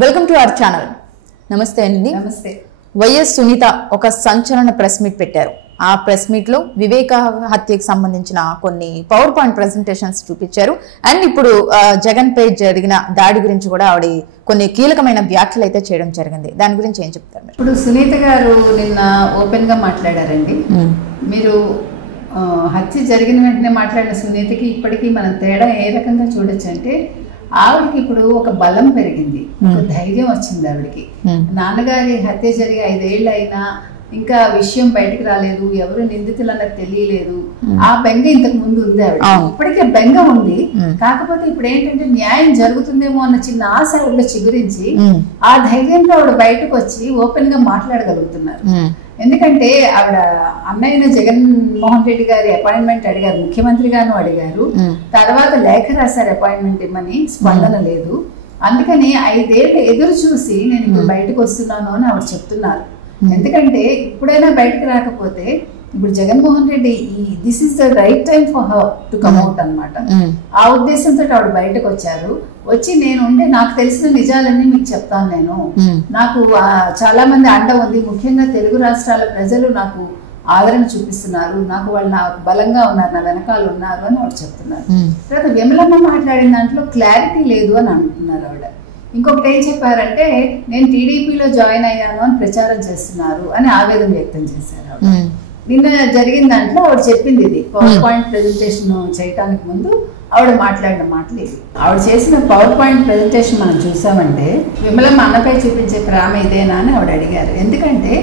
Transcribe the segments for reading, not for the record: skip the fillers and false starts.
Welcome to our channel. నమస్తే అండి. నమస్తే. వైఎస్ సునీత ఒక సంచలన ప్రెస్ మీట్ పెట్టారు. ఆ ప్రెస్ మీట్ లో వివేక హత్యకు సంబంధించిన కొన్ని పవర్ పాయింట్ ప్రెజెంటేషన్స్ చూపించారు. అండ్ ఇప్పుడు జగన్ పై జరిగిన దాడి గురించి కూడా ఆవిడ కొన్ని కీలకమైన వ్యాఖ్యలు అయితే చేయడం జరిగింది. దాని గురించి ఏం చెప్తారు? ఇప్పుడు సునీత గారు నిన్న ఓపెన్ గా మాట్లాడారండి. మీరు హత్య జరిగిన వెంటనే మాట్లాడిన సునీతకి ఇప్పటికీ మనం తేడా ఏ రకంగా చూడొచ్చు అంటే, ఆవిడకి ఇప్పుడు ఒక బలం పెరిగింది, ఒక ధైర్యం వచ్చింది ఆవిడకి. నాన్నగారి హత్య జరిగి 5 ఏళ్ళు అయినా ఇంకా విషయం బయటకు రాలేదు, ఎవరు నిందితులు అన్నది తెలియలేదు. ఆ బెంగ ఇంతకు ముందు ఉంది ఆవిడ, ఇప్పటికే బెంగ ఉంది. కాకపోతే ఇప్పుడు ఏంటంటే న్యాయం జరుగుతుందేమో అన్న చిన్న ఆశ ఆవిడ చిగురించి ఆ ధైర్యంతో ఆవిడ బయటకు వచ్చి ఓపెన్ గా మాట్లాడగలుగుతున్నారు. ఎందుకంటే ఆవిడ అన్నయ్య జగన్మోహన్ రెడ్డి గారి అపాయింట్మెంట్ అడిగారు, ముఖ్యమంత్రి గారు అడిగారు, తర్వాత లేఖ రాశారు అపాయింట్మెంట్ ఇమ్మని, స్పందన లేదు. అందుకని 5 ఏళ్ళు ఎదురు చూసి నేను ఇప్పుడు బయటకు వస్తున్నాను అని ఆవిడ చెప్తున్నారు. ఎందుకంటే ఇప్పుడైనా బయటకు రాకపోతే ఇప్పుడు Jaganmohan Reddy this is the right time for her to come out అన్నమాట. ఆ ఉద్దేశంతో ఆవిడ బయటకు వచ్చారు. వచ్చి నేను ఉండే నాకు తెలిసిన నిజాలన్నీ మీకు చెప్తాను, నేను నాకు చాలా మంది అండ ఉంది, ముఖ్యంగా తెలుగు రాష్ట్రాల ప్రజలు నాకు ఆదరణ చూపిస్తున్నారు, నాకు వాళ్ళు నా బలంగా ఉన్నారు, నా వెనకాల ఉన్నారు అని ఆవిడ చెప్తున్నారు. తర్వాత విమలమ్మ మాట్లాడిన దాంట్లో క్లారిటీ లేదు అని అంటున్నారు ఆవిడ. ఇంకొకటి ఏం చెప్పారంటే, నేను టీడీపీలో జాయిన్ అయ్యాను అని ప్రచారం చేస్తున్నారు అని ఆవేదన వ్యక్తం చేశారు ఆవిడ. నిన్న జరిగిన దాంట్లో ఆవిడ చెప్పింది ఇది, పవర్ పాయింట్ ప్రెజెంటేషన్ చేయడానికి ముందు ఆవిడ మాట్లాడిన మాటలు ఇది. ఆవిడ చేసిన పవర్ పాయింట్ ప్రెజెంటేషన్ మనం చూసామంటే, విమలమ్మ అన్నపై చూపించే ప్రేమ ఇదేనా అని ఆవిడ అడిగారు. ఎందుకంటే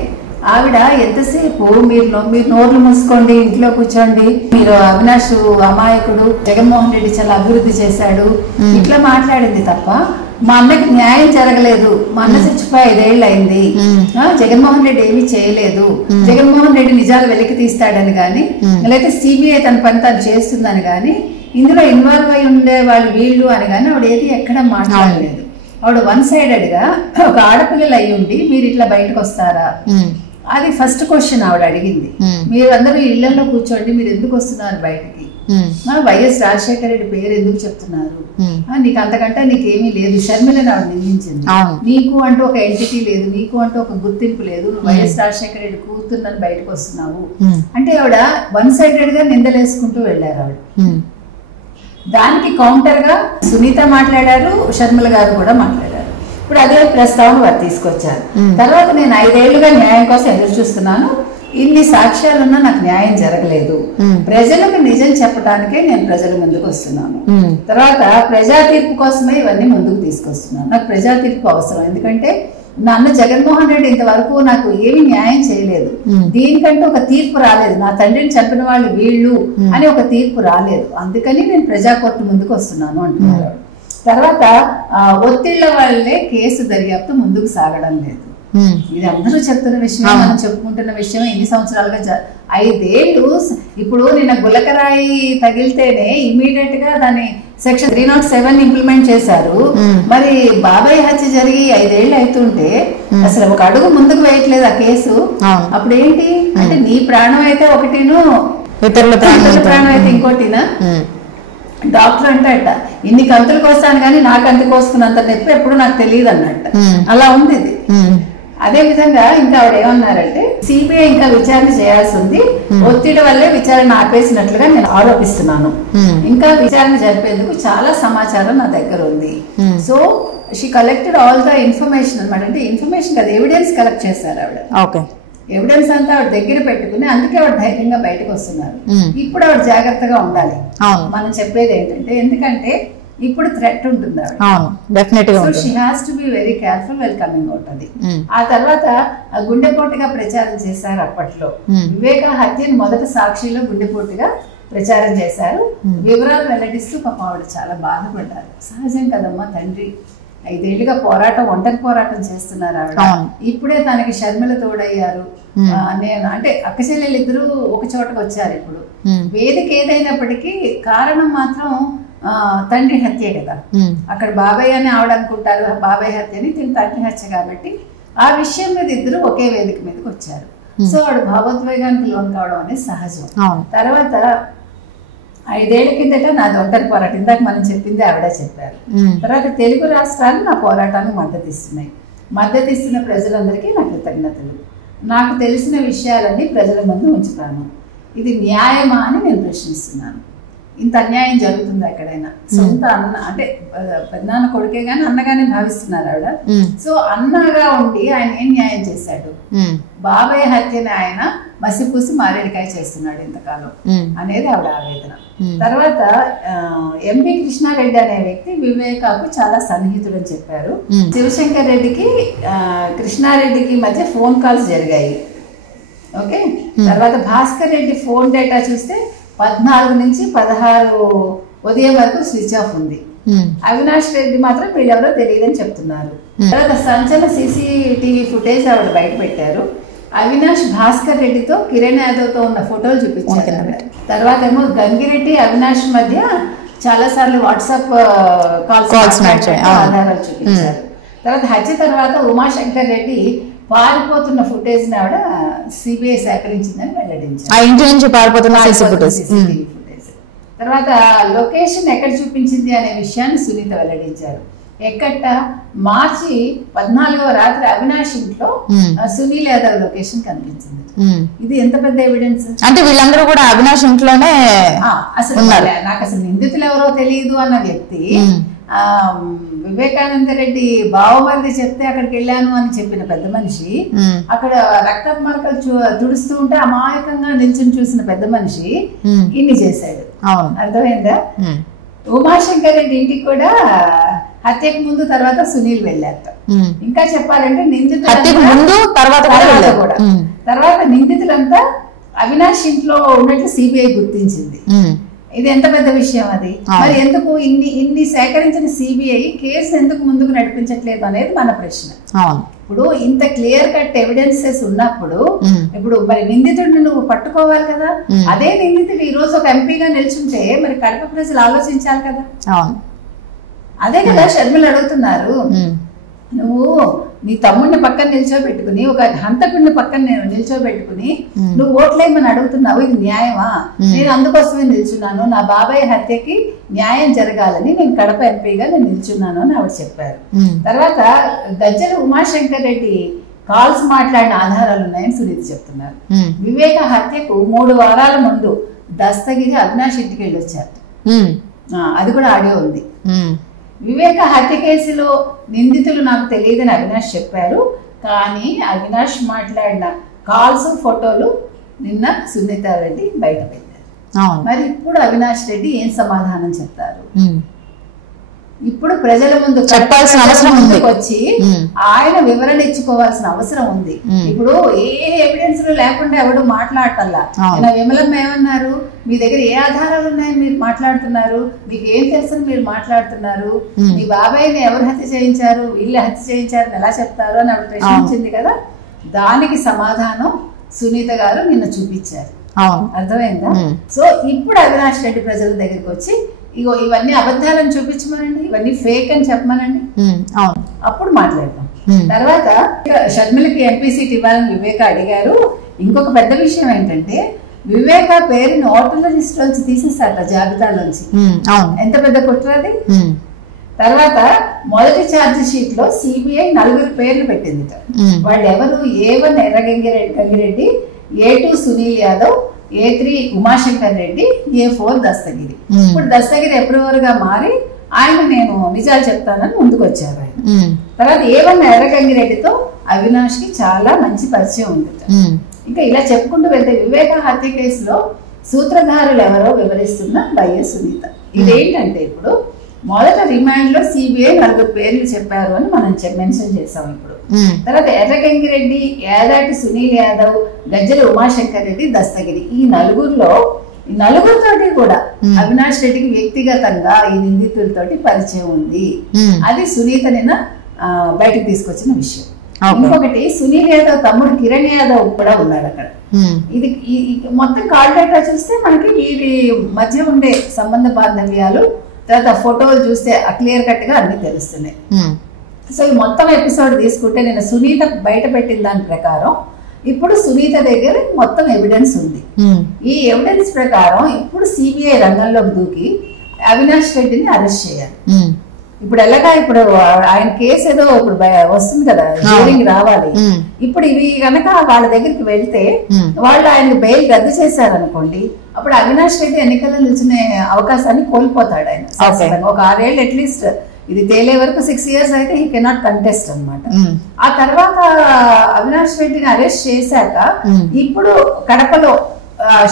ఆవిడ ఎంతసేపు మీరు నోర్లు మూసుకోండి, ఇంట్లో కూర్చోండి, మీరు అవినాష్ అమాయకుడు, జగన్మోహన్ రెడ్డి చాలా అభివృద్ధి చేశాడు, ఇట్లా మాట్లాడింది తప్ప మా అన్నకి న్యాయం జరగలేదు, మా అన్న చచ్చిపోయి 5 ఏళ్ళు అయింది, జగన్మోహన్ రెడ్డి ఏమీ చేయలేదు, జగన్మోహన్ రెడ్డి నిజాలు వెలికి తీస్తాడని కానీ, లేకపోతే సిబిఐ తన పని తను చేస్తుందని కానీ, ఇందులో ఇన్వాల్వ్ అయి ఉండే వాళ్ళు వీళ్ళు అని కానీ ఆవిడ ఏది ఎక్కడ మాట్లాడలేదు. ఆవిడ 1 సైడెడ్ గా ఒక ఆడపిల్లలు అయ్యి ఉండి మీరు ఇట్లా బయటకు వస్తారా, అది ఫస్ట్ క్వశ్చన్ ఆవిడ అడిగింది. మీరు అందరూ ఇళ్లలో కూర్చోండి, మీరు ఎందుకు వస్తున్నారు బయటకి, వైఎస్ రాజశేఖర రెడ్డి పేరు ఎందుకు చెప్తున్నారు, నీకు అంతకంటే నీకేమీ లేదు, షర్మిలని ఆవిడ నిందించింది. నీకు అంటూ ఒక ఎంటిటీ లేదు, నీకు అంటూ ఒక గుర్తింపు లేదు, నువ్వు వైఎస్ రాజశేఖర రెడ్డి కూతుర్నని బయటకు వస్తున్నావు అంటే ఆవిడ 1 సైడెడ్ గా నిందలేసుకుంటూ వెళ్ళారు ఆవిడ. దానికి కౌంటర్ గా సునీత మాట్లాడారు, షర్మిల గారు కూడా మాట్లాడారు. ఇప్పుడు అదే ప్రస్తావన వారు తీసుకొచ్చారు. తర్వాత నేను 5 ఏళ్లుగా న్యాయం కోసం ఎదురు చూస్తున్నాను, ఇన్ని సాక్ష్యాలున్నా నాకు న్యాయం జరగలేదు, ప్రజలకు నిజం చెప్పడానికే నేను ప్రజల ముందుకు వస్తున్నాను, తర్వాత ప్రజా తీర్పు కోసమే ఇవన్నీ ముందుకు తీసుకొస్తున్నాను, నాకు ప్రజా తీర్పు అవసరం. ఎందుకంటే నన్ను జగన్మోహన్ రెడ్డి ఇంతవరకు నాకు ఏమి న్యాయం చేయలేదు, దీనికంటే ఒక తీర్పు రాలేదు, నా తండ్రిని చంపిన వాళ్ళు వీళ్ళు అని ఒక తీర్పు రాలేదు, అందుకని నేను ప్రజా కోర్టు ముందుకు వస్తున్నాను అంటున్నారు. తర్వాత ఒత్తిళ్ల వల్లే కేసు దర్యాప్తు ముందుకు సాగడం లేదు, ఇది అందరూ చెప్తున్న విషయం, మనం చెప్పుకుంటున్న విషయం. ఎన్ని సంవత్సరాలుగా 5 ఏళ్ళు. ఇప్పుడు నిన్న గులకరాయి తగిలితేనే ఇమ్మీడియట్ గా దాన్ని సెక్షన్ 307 ఇంప్లిమెంట్ చేశారు. మరి బాబాయ్ హత్య జరిగి 5 ఏళ్ళు అవుతుంటే అసలు ఒక అడుగు ముందుకు వేయట్లేదు ఆ కేసు. అప్పుడు ఏంటి అంటే, నీ ప్రాణం అయితే ఒకటిను, ఇతరుల ప్రాణం అయితే ఇంకోటినా. డాక్టర్ అంటట, ఇన్ని కంతులు కోస్తాను కానీ నాకు అంత కోసుకున్నంత నొప్పి ఎప్పుడు నాకు తెలియదు అన్నట్ట. అలా ఉంది ఇది. అదే విధంగా ఇంకా ఆవిడ ఏమన్నారంటే, సిబిఐ ఇంకా విచారణ చేయాల్సి ఉంది, ఒత్తిడి వల్లే విచారణ ఆపేసినట్లుగా నేను ఆరోపిస్తున్నాను, ఇంకా విచారణ జరిపేందుకు చాలా సమాచారం నా దగ్గర ఉంది. So she collected all the information అనమాట. అంటే ఇన్ఫర్మేషన్ కదా, ఎవిడెన్స్ కలెక్ట్ చేశారు ఆవిడ. ఎవిడెన్స్ అంతా ఆవిడ దగ్గర పెట్టుకుని, అందుకే ఆవిడ ధైర్యంగా బయటకు వస్తున్నారు. ఇప్పుడు ఆవిడ జాగ్రత్తగా ఉండాలి. మనం చెప్పేది ఏంటంటే, ఎందుకంటే ఇప్పుడు థ్రెట్ ఉంటుంది ఆవిడ. So she has to be very careful well coming out. అది ఆ తర్వాత గుండెపోటుగా ప్రచారం చేశారు. అప్పట్లో వివేక హత్యని మొదటి సాక్షిలో గుండెపోటుగా ప్రచారం చేశారు. వివరాలు వెల్లడిస్తూ పాపం ఆవిడ చాలా బాధపడ్డారు. సహజం కదమ్మా, తండ్రి 5 ఏళ్లుగా పోరాటం, ఒంటరి పోరాటం చేస్తున్నారు ఆవిడ. ఇప్పుడే తనకి షర్మిల తోడయ్యారు. నేను అంటే అక్క చెల్లెలు ఇద్దరు ఒక చోటకు వచ్చారు. ఇప్పుడు వేదిక ఏదైనప్పటికీ కారణం మాత్రం తండ్రి హత్యే కదా. అక్కడ బాబాయ్ అని ఆవిడ అనుకుంటారు బాబాయ్ హత్యని, తిని తండ్రి హత్య కాబట్టి ఆ విషయం మీద ఇద్దరు ఒకే వేదిక మీదకి వచ్చారు. సో ఆవిడ భావోద్వేగానికి లోన్ కావడం అనేది సహజం. తర్వాత 5 ఏళ్ల కిందట నాది ఒంటరి పోరాటం, ఇందాక మనం చెప్పింది ఆవిడ చెప్పారు. తర్వాత తెలుగు రాష్ట్రాలు నా పోరాటానికి మద్దతు ఇస్తున్నాయి. మద్దతు ఇస్తున్న ప్రజలందరికీ నా కృతజ్ఞతలు. నాకు తెలిసిన విషయాలన్నీ ప్రజల ముందు ఉంచుతాను. ఇది న్యాయమా అని నేను ప్రశ్నిస్తున్నాను. ఇంత అన్యాయం జరుగుతుందా ఎక్కడైనా? సొంత అన్న అంటే పెద్దనాన్న కొడుకే గాని అన్నగానే భావిస్తున్నారు ఆవిడ. సో అన్నగా ఉండి ఆయన ఏం న్యాయం చేశాడు? బాబాయ్ హత్యని ఆయన మసిపూసి మారేడికాయ చేస్తున్నాడు ఇంతకాలం అనేది ఆవిడ ఆవేదన. తర్వాత ఎంపీ కృష్ణారెడ్డి అనే వ్యక్తి వివేకాకు చాలా సన్నిహితుడు అని చెప్పారు. శివశంకర్ రెడ్డికి కృష్ణారెడ్డికి మధ్య ఫోన్ కాల్స్ జరిగాయి. ఓకే. తర్వాత భాస్కర్ రెడ్డి ఫోన్ డేటా చూస్తే 14 నుంచి 16 ఉదయం వరకు స్విచ్ ఆఫ్ ఉంది. అవినాష్ రెడ్డి మాత్రం వీళ్ళెవరో తెలియదని చెప్తున్నారు. తర్వాత సంచలన CCTV ఫుటేజ్ ఆవిడ బయట పెట్టారు. అవినాష్ భాస్కర్ రెడ్డితో కిరణ్ యాదవ్ తో ఉన్న ఫోటోలు చూపించారు. తర్వాత ఏమో గంగిరెడ్డి అవినాష్ మధ్య చాలా సార్లు వాట్సాప్ కాల్స్ ఆధారాలు చూపించారు. తర్వాత హత్య తర్వాత ఉమాశంకర్ రెడ్డి పారిపోతున్న ఫుటేజ్ ని ఆవిడ సిబిఐ సేకరించిందని వెల్లడించారు. తర్వాత లొకేషన్ ఎక్కడ చూపించింది అనే విషయాన్ని సునీత వెల్లడించారు. ఎక్కట మార్చి 14వ రాత్రి అవినాష్ ఇంట్లో సునీల్ యాదవ్ లొకేషన్ కనిపించింది. ఇది ఎంత పెద్ద ఎవిడెన్స్ అంటే వీళ్ళందరూ కూడా అవినాష్ ఇంట్లోనే అసలు నాకు అసలు నిందితులు ఎవరో తెలియదు అన్న వ్యక్తి వివేకానంద రెడ్డి బావమరిది చెప్తే అక్కడికి వెళ్ళాను అని చెప్పిన పెద్ద మనిషి అక్కడ రక్తపు మరకలు తుడుస్తూ ఉంటే అమాయకంగా నిల్చుని చూసిన పెద్ద మనిషి ఇన్ని చేశాడు. అర్థమైందా? ఉమాశంకర్ రెడ్డి ఇంటికి కూడా హత్యకు ముందు తర్వాత సునీల్ వెళ్ళారట. ఇంకా చెప్పాలంటే తర్వాత నిందితులంతా అవినాష్ ఇంట్లో ఉన్నట్లు సిబిఐ గుర్తించింది. ఇది ఎంత పెద్ద విషయం అది. మరి ఎందుకు ఇన్ని సేకరించిన సిబిఐ కేసు ఎందుకు ముందుకు నడిపించట్లేదు అనేది మన ప్రశ్న. ఇప్పుడు ఇంత క్లియర్ కట్ ఎవిడెన్సెస్ ఉన్నప్పుడు ఇప్పుడు మరి నిందితుడిని నువ్వు పట్టుకోవాలి కదా. అదే నిందితుడు ఈ రోజు ఒక ఎంపీగా నిల్చుంటే మరి కడప ప్రజలు ఆలోచించాలి కదా. అదే కదా షర్మిల అడుగుతున్నారు. నువ్వు నీ తమ్ముడిని పక్కన నిల్చోబెట్టుకుని ఒక హంతకుడిని పక్కన నిల్చోబెట్టుకుని నువ్వు ఓట్లేమని అడుగుతున్నావు. ఇది న్యాయమా? నేను అందుకోసమే నిల్చున్నాను. నా బాబాయ్ హత్యకి న్యాయం జరగాలని నేను కడప ఎంపీగా నేను నిల్చున్నాను అని ఆవిడ చెప్పారు. తర్వాత గజ్జల ఉమాశంకర్ రెడ్డి కాల్స్ మాట్లాడిన ఆధారాలు ఉన్నాయని సునీత చెప్తున్నారు. వివేక హత్యకు 3 వారాల ముందు దస్తగిరి అవినాష్ ఇంటికి వెళ్ళి వచ్చారు. అది కూడా ఆడియో ఉంది. వివేక హత్య కేసులో నిందితులు నాకు తెలియదని అవినాష్ చెప్పారు. కానీ అవినాష్ మాట్లాడిన కాల్స్ ఫోటోలు నిన్న సునీత రెడ్డి బయట పెట్టారు. మరి ఇప్పుడు అవినాష్ రెడ్డి ఏం సమాధానం చెప్తారు? ఇప్పుడు ప్రజల ముందు చెప్పాల్సిన అవసరం ఉంది. వచ్చి ఆయన వివరణ ఇచ్చుకోవాల్సిన అవసరం ఉంది. ఇప్పుడు ఏ ఎవిడెన్స్ లేకుండా ఎవడు మాట్లాడటల్లా. విమలమ్మ ఏమన్నారు? మీ దగ్గర ఏ ఆధారాలు ఉన్నాయని మీరు మాట్లాడుతున్నారు? మీకు ఏం తెలుసని మీరు మాట్లాడుతున్నారు? మీ బాబాయ్ని ఎవరు హత్య చేయించారు, వీళ్ళు హత్య చేయించారని ఎలా చెప్తారు అని ఆవిడ ప్రశ్నించింది కదా. దానికి సమాధానం సునీత గారు నిన్న చూపించారు. అర్థమైందా? సో ఇప్పుడు అవినాష్ రెడ్డి ప్రజల దగ్గరికి వచ్చి ఇగో ఇవన్నీ అబద్ధాలను చూపించమనండి, ఇవన్నీ ఫేక్ అని చెప్పమనండి, అప్పుడు మాట్లాడతాం. తర్వాత షర్మిలకి ఎంపీ సీట్ ఇవ్వాలని వివేక అడిగారు. ఇంకొక పెద్ద విషయం ఏంటంటే వివేక పేరుని ఓటర్ల లిస్ట్ లోంచి తీసేసారట, జాబితాలోంచి. ఎంత పెద్ద కుట్రది. తర్వాత మొదటి ఛార్జ్ షీట్ లో సిబిఐ 4 పేర్లు పెట్టింది. వాళ్ళు ఎవరు? A1 Erra Gangi Reddy, A2 Sunil Yadav, A3 Umashankar Reddy, A4 Dastagiri. ఇప్పుడు దస్తగిరి అప్రూవర్ గా మారి ఆయన నేను నిజాలు చెప్తానని ముందుకు వచ్చారు ఆయన. తర్వాత A1 ఎర్రగంగిరెడ్డితో అవినాష్ కి చాలా మంచి పరిచయం ఉంది. ఇంకా ఇలా చెప్పుకుంటూ వెళ్తే వివేక హత్య కేసులో సూత్రధారులు ఎవరో వివరిస్తున్న వైఎస్ సునీత. ఇదేంటంటే ఇప్పుడు మొదట రిమాండ్ లో సిబిఐ 4 పేర్లు చెప్పారు అని మనం మెన్షన్ చేసాం. ఇప్పుడు తర్వాత ఎర్రగంగిరెడ్డి, యాదాటి సునీల్ యాదవ్, గజ్జల ఉమాశంకర్ రెడ్డి, దస్తగిరి, ఈ నలుగురితోటి కూడా అవినాష్ రెడ్డికి వ్యక్తిగతంగా ఈ నిందితులతోటి పరిచయం ఉంది. అది సునీత నిన్న బయటకు తీసుకొచ్చిన విషయం. ఇంకొకటి సునీల్ యాదవ్ తమ్ముడు కిరణ్ యాదవ్ కూడా ఉన్నాడు అక్కడ. ఇది మొత్తం కాల్ డేటా చూస్తే మనకి వీరి మధ్య ఉండే సంబంధ బాంధవ్యాలు, తర్వాత ఫోటోలు చూస్తే క్లియర్ కట్ గా అన్ని తెలుస్తున్నాయి. సో ఈ మొత్తం ఎపిసోడ్ తీసుకుంటే నేను సునీత బయట పెట్టిన దాని ప్రకారం ఇప్పుడు సునీత దగ్గర మొత్తం ఎవిడెన్స్ ఉంది. ఈ ఎవిడెన్స్ ప్రకారం ఇప్పుడు సిబిఐ రంగంలోకి దూకి అవినాష్ రెడ్డిని అరెస్ట్ చేయాలి. ఇప్పుడు ఎలాగా ఇప్పుడు ఆయన కేసు ఏదో ఇప్పుడు వస్తుంది కదా, హియరింగ్ రావాలి. ఇప్పుడు ఇవి కనుక వాళ్ళ దగ్గరికి వెళ్తే వాళ్ళు ఆయన బెయిల్ రద్దు చేశారనుకోండి, అప్పుడు అవినాష్ రెడ్డి ఎన్నికల్లో నిలిచిన అవకాశాన్ని కోల్పోతాడు ఆయన. ఒక 6 ఏళ్ళు అట్లీస్ట్ ఇది తేలే వరకు 6 years అయితే హీ కెనాట్ కంటెస్ట్ అనమాట. ఆ తర్వాత అవినాష్ రెడ్డిని అరెస్ట్ చేశాక ఇప్పుడు కడపలో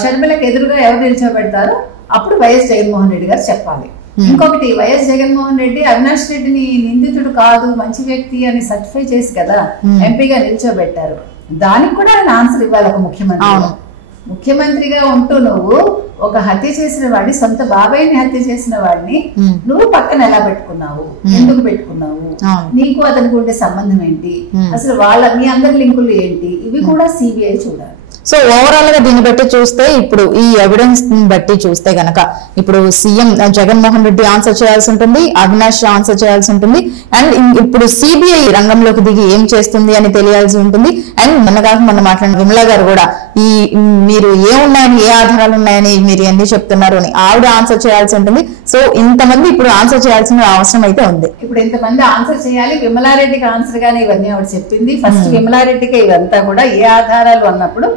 షర్మిలకు ఎదురుగా ఎవరు నిల్చోబెడతారో అప్పుడు వైఎస్ జగన్మోహన్ రెడ్డి గారు చెప్పాలి. ఇంకొకటి, వైఎస్ జగన్మోహన్ రెడ్డి అవినాష్ రెడ్డిని నిందితుడు కాదు మంచి వ్యక్తి అని సర్టిఫై చేసి కదా ఎంపీగా నిల్చోబెట్టారు. దానికి కూడా ఆయన ఆన్సర్ ఇవ్వాలి. ఒక ముఖ్యమంత్రిగా ఉంటూ నువ్వు ఒక హత్య చేసిన వాడిని, సొంత బాబాయిని హత్య చేసిన వాడిని నువ్వు పక్కన ఎలా పెట్టుకున్నావు, ఎందుకు పెట్టుకున్నావు, నీకు అతనికి ఉండే సంబంధం ఏంటి, అసలు మీ అందరి లింకులు ఏంటి, ఇవి కూడా సిబిఐ చూడాలి. సో ఓవరాల్ గా దీన్ని బట్టి చూస్తే ఇప్పుడు ఈ ఎవిడెన్స్ బట్టి చూస్తే గనక ఇప్పుడు సీఎం జగన్మోహన్ రెడ్డి ఆన్సర్ చేయాల్సి ఉంటుంది, అవినాష్ ఆన్సర్ చేయాల్సి ఉంటుంది, అండ్ ఇప్పుడు సిబిఐ రంగంలోకి దిగి ఏం చేస్తుంది అని తెలియాల్సి ఉంటుంది. అండ్ మొన్న మాట్లాడిన విమలా గారు కూడా ఈ మీరు ఏమున్నాయని, ఏ ఆధారాలు ఉన్నాయని మీరు ఎన్ని చెప్తున్నారు అని ఆవిడ ఆన్సర్ చేయాల్సి ఉంటుంది. సో ఇంతమంది ఇప్పుడు ఆన్సర్ చేయాల్సిన అవసరం అయితే ఉంది. ఇప్పుడు ఇంతమంది ఆన్సర్ చేయాలి. విమలారెడ్డికి ఆన్సర్ గానే ఇవన్నీ ఆవిడ చెప్పింది. ఫస్ట్ విమలారెడ్డికి ఇవంతా కూడా ఏ ఆధారాలు అన్నప్పుడు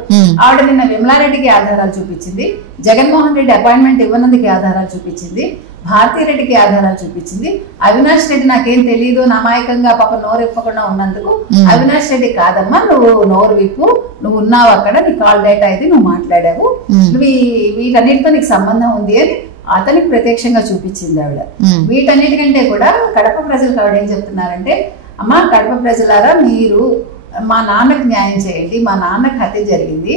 ఆవిడ నిన్న విమలారెడ్డికి ఆధారాలు చూపించింది, జగన్మోహన్ రెడ్డి అపాయింట్మెంట్ ఇవ్వనందుకు ఆధారాలు చూపించింది, భారతీరెడ్డికి ఆధారాలు చూపించింది, అవినాష్ రెడ్డి నాకేం తెలియదు నామాయకంగా పాప నోరు ఇప్పకుండా ఉన్నందుకు అవినాష్ రెడ్డి కాదమ్మా నువ్వు నోరు విప్పు, నువ్వు ఉన్నావు అక్కడ, నీ కాల్ డేటా ఇది నువ్వు మాట్లాడావు, నువ్వు వీటన్నిటితో నీకు సంబంధం ఉంది అని అతనికి ప్రత్యక్షంగా చూపించింది ఆవిడ. వీటన్నిటికంటే కూడా కడప ప్రజలకు ఆవిడ ఏం చెప్తున్నారంటే, అమ్మా కడప ప్రజలారా మీరు మా నాన్నకు న్యాయం చేయండి, మా నాన్నకు హత్య జరిగింది,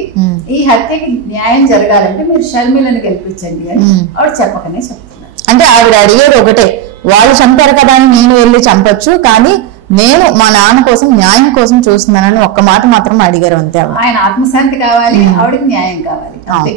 ఈ హత్యకి న్యాయం జరగాలంటే మీరు షర్మిలని గెలిపించండి అని ఆవిడ చెప్పకనే చెప్తున్నారు. అంటే ఆవిడ అడిగేది ఒకటే, వాళ్ళు చంపారు కదా అని నేను వెళ్ళి చంపొచ్చు, కానీ నేను మా నాన్న కోసం న్యాయం కోసం చూస్తున్నానని ఒక్క మాట మాత్రం అడిగారు అంతే. ఆయన ఆత్మశాంతి కావాలి, ఆవిడకి న్యాయం కావాలి అంతే.